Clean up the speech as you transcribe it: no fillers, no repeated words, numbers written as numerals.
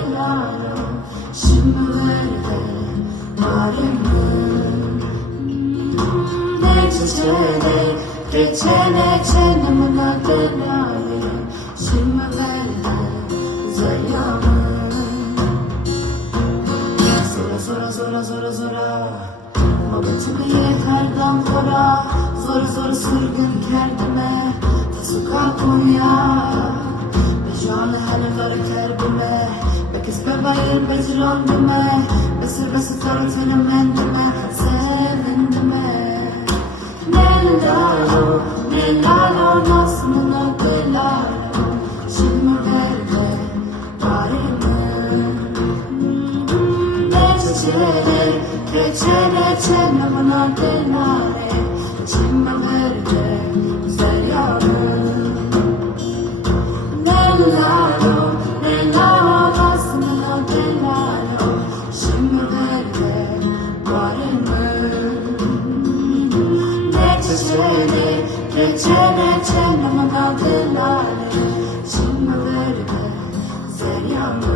dell'aro, scimmia verde, mare che ce ne mona dell'aria, scimmia verde, zagliamo. Zora Muhabbetimi yeterden kora Zora sürgün kendime Tesuka Konya Bejane hele kara kerbime Bekis bebayır becirandime Besi taratını mendime Sevindime Nelalo nasmına delalo Şimdi verde Barime Che ce ne mona denare, cimma verde, zeriamo. Nell'aro, nasmına denaro, cimma verde, guarime. Che ce ne mona denare, cimma verde, zeriamo.